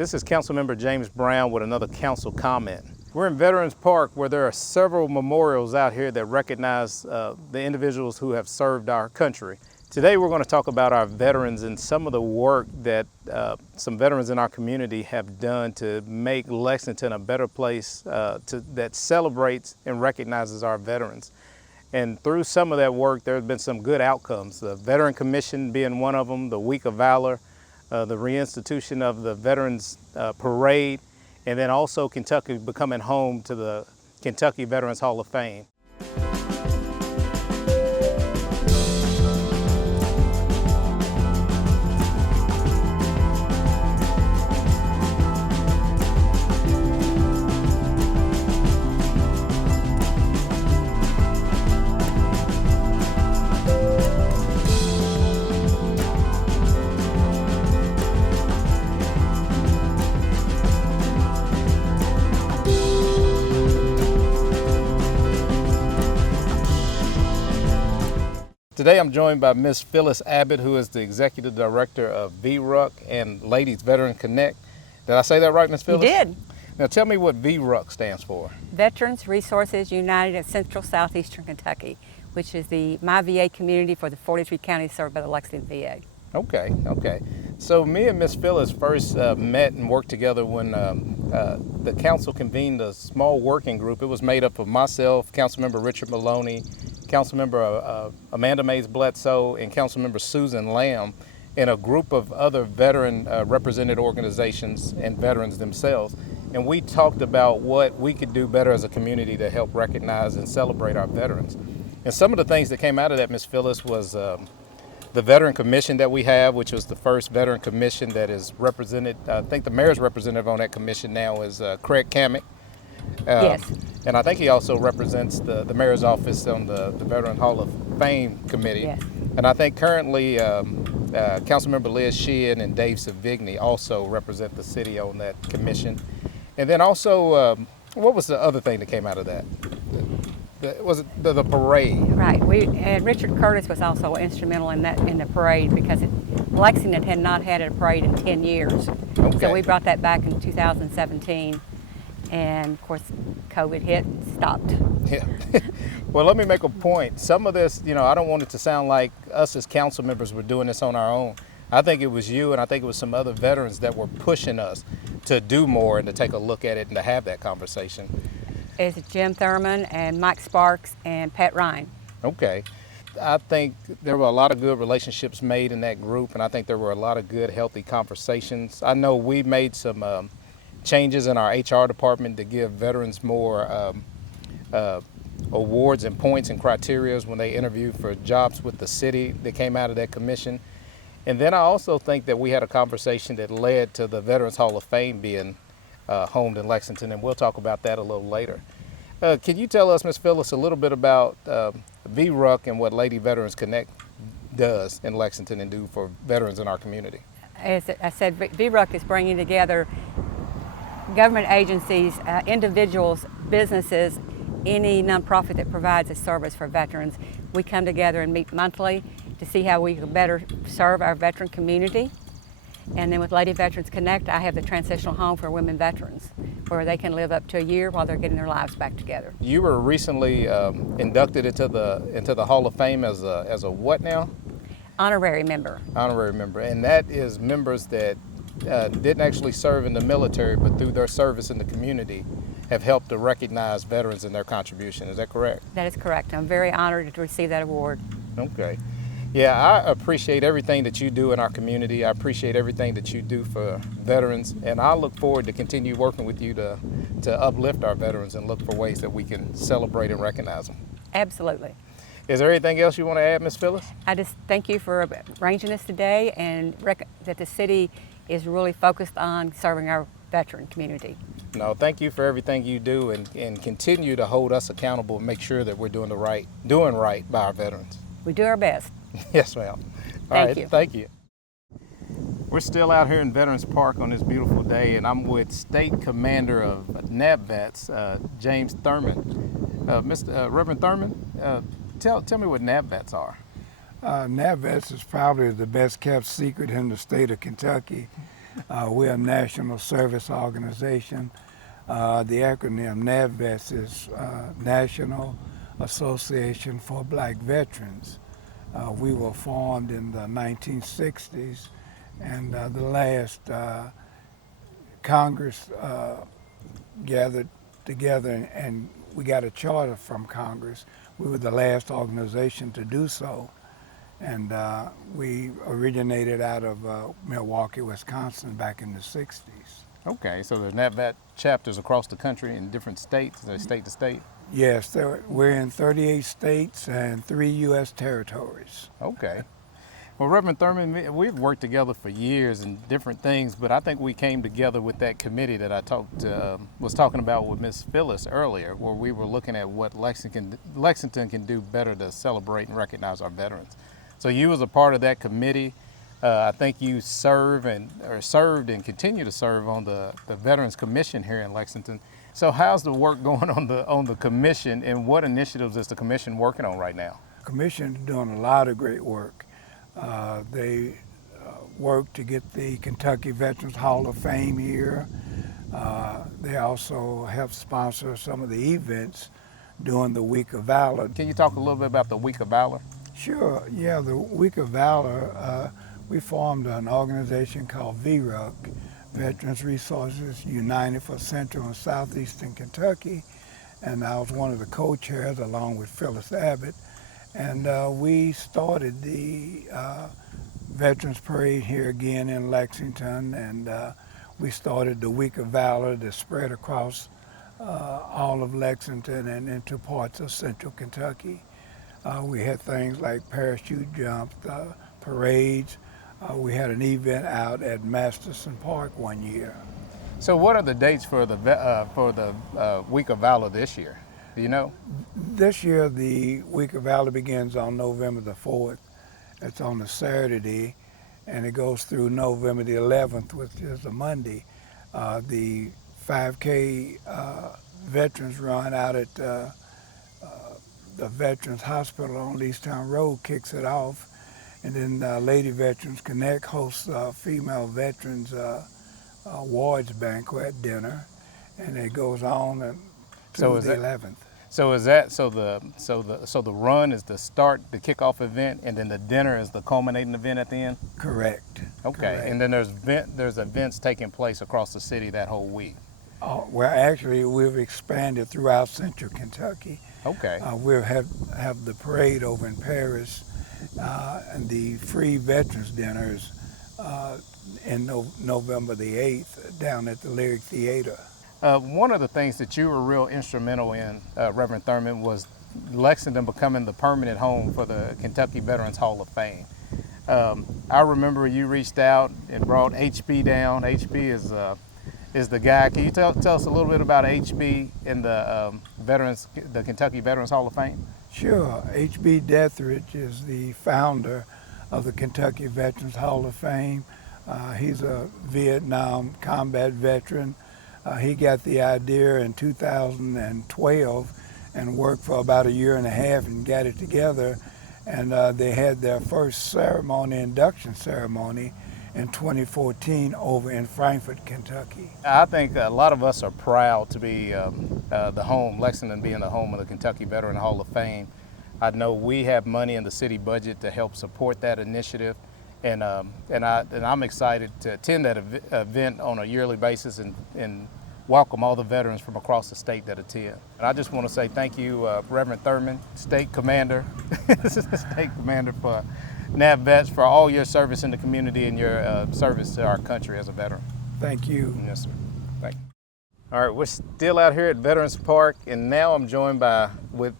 This is Councilmember James Brown with another council comment. We're in Veterans Park where there are several memorials out here that recognize the individuals who have served our country. Today we're going to talk about our veterans and some of the work that some veterans in our community have done to make Lexington a better place that celebrates and recognizes our veterans. And through some of that work, there have been some good outcomes. The Veteran Commission being one of them, the Week of Valor, the reinstitution of the Veterans Parade, and then also Kentucky becoming home to the Kentucky Veterans Hall of Fame. Today I'm joined by Ms. Phyllis Abbott, who is the Executive Director of VRUC and Ladies Veteran Connect. Did I say that right, Ms. Phyllis? You did. Now tell me what VRUC stands for. Veterans Resources United of Central Southeastern Kentucky, which is my VA community for the 43 counties served by the Lexington VA. Okay. So me and Ms. Phyllis first met and worked together when the council convened a small working group. It was made up of myself, Councilmember Richard Maloney, Councilmember Amanda Mays Bledsoe, and Councilmember Susan Lamb, and a group of other veteran represented organizations and veterans themselves. And we talked about what we could do better as a community to help recognize and celebrate our veterans. And some of the things that came out of that, Ms. Phyllis, was the Veteran Commission that we have, which was the first Veteran Commission that is represented. I think the mayor's representative on that commission now is Craig Kamick. Yes. And I think he also represents the mayor's office on the Veteran Hall of Fame committee. Yes. And I think currently Councilmember Liz Sheehan and Dave Savigny also represent the city on that commission. And then also, what was the other thing that came out of that? Was it the parade? Right. And Richard Curtis was also instrumental in the parade because Lexington had not had a parade in 10 years. Okay. So we brought that back in 2017. And of course, COVID hit and stopped. Yeah. Well, let me make a point. Some of this, I don't want it to sound like us as council members were doing this on our own. I think it was you and I think it was some other veterans that were pushing us to do more and to take a look at it and to have that conversation. It's Jim Thurman and Mike Sparks and Pat Ryan. Okay. I think there were a lot of good relationships made in that group, and I think there were a lot of good, healthy conversations. I know we made some changes in our HR department to give veterans more awards and points and criteria when they interview for jobs with the city that came out of that commission. And then I also think that we had a conversation that led to the Veterans Hall of Fame being homed in Lexington, and we'll talk about that a little later. Can you tell us, Ms. Phyllis, a little bit about VRUC and what Lady Veterans Connect does in Lexington and do for veterans in our community? As I said, VRUC is bringing together government agencies, individuals, businesses, any nonprofit that provides a service for veterans. We come together and meet monthly to see how we can better serve our veteran community. And then with Lady Veterans Connect, I have the transitional home for women veterans, where they can live up to a year while they're getting their lives back together. You were recently inducted into the Hall of Fame as a what now? Honorary member. Honorary member, and that is members that didn't actually serve in the military, but through their service in the community have helped to recognize veterans and their contribution. Is that correct? That is correct. I'm very honored to receive that award. Okay. Yeah, I appreciate everything that you do in our community. I appreciate everything that you do for veterans, and I look forward to continue working with you to uplift our veterans and look for ways that we can celebrate and recognize them. Absolutely. Is there anything else you want to add, Ms. Phyllis? I just thank you for arranging this today and that the city is really focused on serving our veteran community. No, thank you for everything you do and continue to hold us accountable and make sure that we're doing right by our veterans. We do our best. Yes, ma'am. Thank you. Thank you. We're still out here in Veterans Park on this beautiful day, and I'm with State Commander of NAVVETS, James Thurman. Reverend Thurman, tell me what NAVVETS are. NAVVETS is probably the best kept secret in the state of Kentucky. We're a national service organization. The acronym NAVVETS is National Association for Black Veterans. We were formed in the 1960s, and the last Congress gathered together and we got a charter from Congress. We were the last organization to do so. And we originated out of Milwaukee, Wisconsin back in the 60s. Okay, so there's NAVVET chapters across the country in different states, state to state? Yes, we're in 38 states and 3 U.S. territories. Okay. Well, Reverend Thurman, we've worked together for years and different things, but I think we came together with that committee that I was talking about with Ms. Phyllis earlier, where we were looking at what Lexington can do better to celebrate and recognize our veterans. So you was a part of that committee. I think you served and continue to serve on the Veterans Commission here in Lexington. So how's the work going on the commission, and what initiatives is the commission working on right now? The commission is doing a lot of great work. They work to get the Kentucky Veterans Hall of Fame here. They also help sponsor some of the events during the Week of Valor. Can you talk a little bit about the Week of Valor? Sure, yeah, the Week of Valor, we formed an organization called VRUC, Veterans Resources United for Central and Southeastern Kentucky, and I was one of the co-chairs along with Phyllis Abbott, and we started the Veterans Parade here again in Lexington, and we started the Week of Valor that spread across all of Lexington and into parts of Central Kentucky. We had things like parachute jumps, parades. We had an event out at Masterson Park one year. So what are the dates for the Week of Valor this year? Do you know? This year, the Week of Valor begins on November the 4th. It's on a Saturday, and it goes through November the 11th, which is a Monday. The 5K Veterans Run out at the Veterans Hospital on Leestown Road kicks it off, and then Lady Veterans Connect hosts female veterans awards banquet dinner, and it goes on through the 11th. So the run is the kickoff event, and then the dinner is the culminating event at the end? Correct. Okay, Correct. and then there's events taking place across the city that whole week? Well, actually, we've expanded throughout Central Kentucky. Okay. We'll have the parade over in Paris, and the free veterans dinners in November the 8th down at the Lyric Theater. One of the things that you were real instrumental in, Reverend Thurman, was Lexington becoming the permanent home for the Kentucky Veterans Hall of Fame. I remember you reached out and brought HB down. HB is the guy. Can you tell us a little bit about HB and the Kentucky Veterans Hall of Fame? Sure. HB Deathridge is the founder of the Kentucky Veterans Hall of Fame. He's a Vietnam combat veteran. He got the idea in 2012 and worked for about a year and a half and got it together. And they had their first induction ceremony in 2014 over in Frankfort, Kentucky. I think a lot of us are proud to be Lexington being the home of the Kentucky Veteran Hall of Fame. I know we have money in the city budget to help support that initiative, and I'm excited to attend that event on a yearly basis and welcome all the veterans from across the state that attend. And I just want to say thank you, Reverend Thurman, State Commander, State Commander for NAVVETS, for all your service in the community and your service to our country as a veteran. Thank you. Yes, sir. Thank you. All right, we're still out here at Veterans Park, and now I'm joined with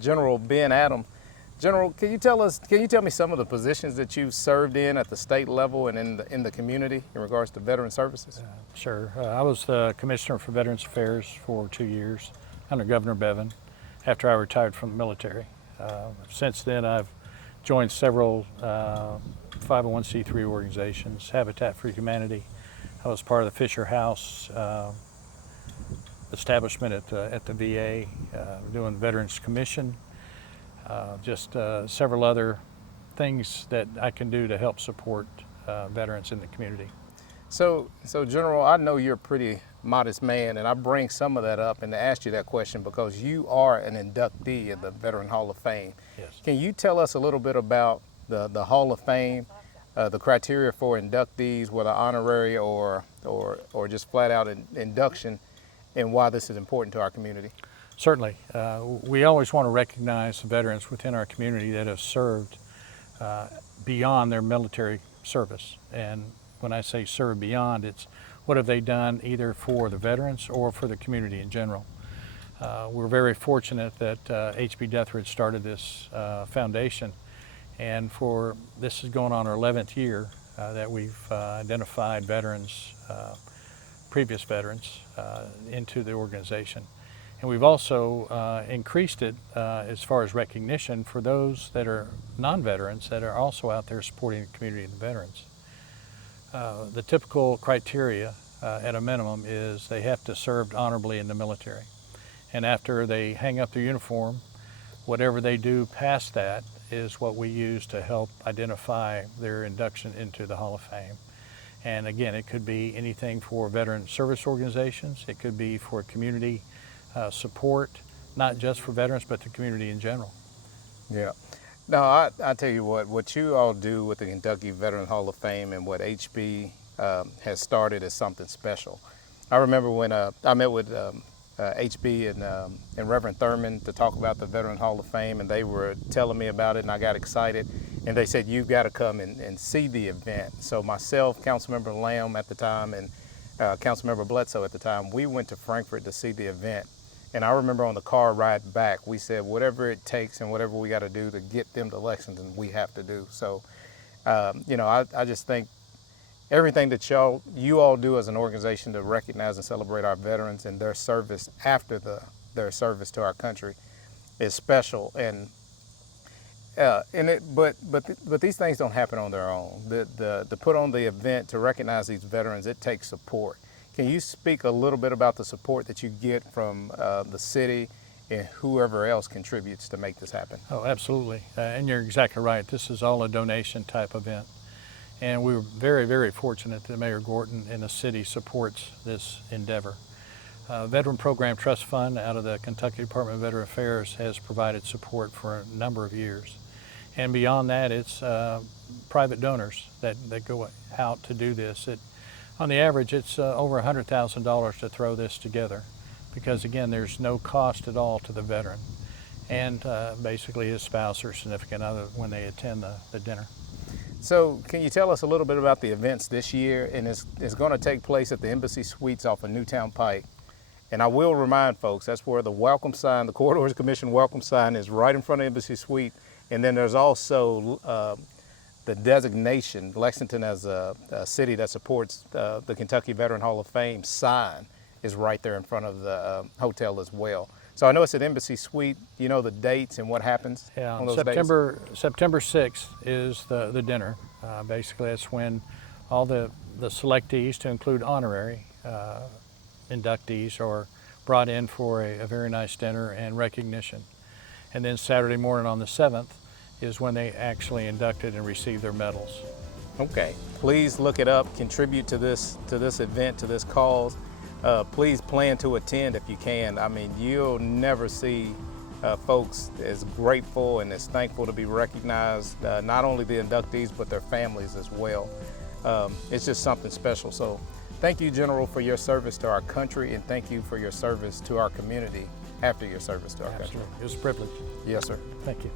General Ben Adam. General, can you tell me some of the positions that you've served in at the state level and in the community in regards to veteran services? Sure. I was the Commissioner for Veterans Affairs for 2 years under Governor Bevan after I retired from the military. Since then, I've joined several 501c3 organizations, Habitat for Humanity. I was part of the Fisher House establishment at the VA, doing Veterans Commission, several other things that I can do to help support veterans in the community. So General, I know you're a pretty modest man, and I bring some of that up and to ask you that question because you are an inductee in the Veteran Hall of Fame. Yes. Can you tell us a little bit about the Hall of Fame, the criteria for inductees, whether honorary or just flat out induction, and why this is important to our community? Certainly. We always want to recognize the veterans within our community that have served beyond their military service. And when I say serve beyond, it's what have they done either for the veterans or for the community in general. We're very fortunate that H.B. Deathridge started this foundation, and this is going on our 11th year that we've identified veterans, previous veterans, into the organization. And we've also increased it as far as recognition for those that are non-veterans that are also out there supporting the community and the veterans. The typical criteria at a minimum is they have to serve honorably in the military. And after they hang up their uniform, whatever they do past that is what we use to help identify their induction into the Hall of Fame. And again, it could be anything for veteran service organizations, it could be for community support, not just for veterans, but the community in general. Yeah. No, I tell you what you all do with the Kentucky Veteran Hall of Fame and what HB has started is something special. I remember when I met with HB and Reverend Thurman to talk about the Veteran Hall of Fame, and they were telling me about it, and I got excited. And they said, you've got to come and see the event. So myself, Councilmember Lamb at the time, and Councilmember Bledsoe at the time, we went to Frankfort to see the event. And I remember on the car ride back, we said, whatever it takes and whatever we got to do to get them to Lexington, we have to do. So, I just think everything that you all do as an organization to recognize and celebrate our veterans and their service after their service to our country is special. But these things don't happen on their own. To put on the event to recognize these veterans, it takes support. Can you speak a little bit about the support that you get from the city and whoever else contributes to make this happen? Oh, absolutely. And you're exactly right. This is all a donation type event. And we were very, very fortunate that Mayor Gorton and the city supports this endeavor. Veteran Program Trust Fund out of the Kentucky Department of Veteran Affairs has provided support for a number of years. And beyond that, it's private donors that go out to do this. On the average, it's over $100,000 to throw this together because, again, there's no cost at all to the veteran and basically his spouse or significant other when they attend the dinner. So can you tell us a little bit about the events this year? And it's going to take place at the Embassy Suites off of Newtown Pike. And I will remind folks, that's where the welcome sign, the Corridors Commission welcome sign is right in front of Embassy Suite. And then there's also the designation, Lexington as a city that supports the Kentucky Veteran Hall of Fame sign is right there in front of the hotel as well. So I know it's at Embassy Suite. You know the dates and what happens on those September 6th is the dinner. Basically, that's when all the selectees, to include honorary inductees, are brought in for a very nice dinner and recognition. And then Saturday morning on the 7th is when they actually inducted and received their medals. Okay, please look it up, contribute to this event, to this cause. Please plan to attend if you can. I mean, you'll never see folks as grateful and as thankful to be recognized, not only the inductees, but their families as well. It's just something special. So thank you, General, for your service to our country, and thank you for your service to our community after your service to our country. It was a privilege. Yes, sir. Thank you.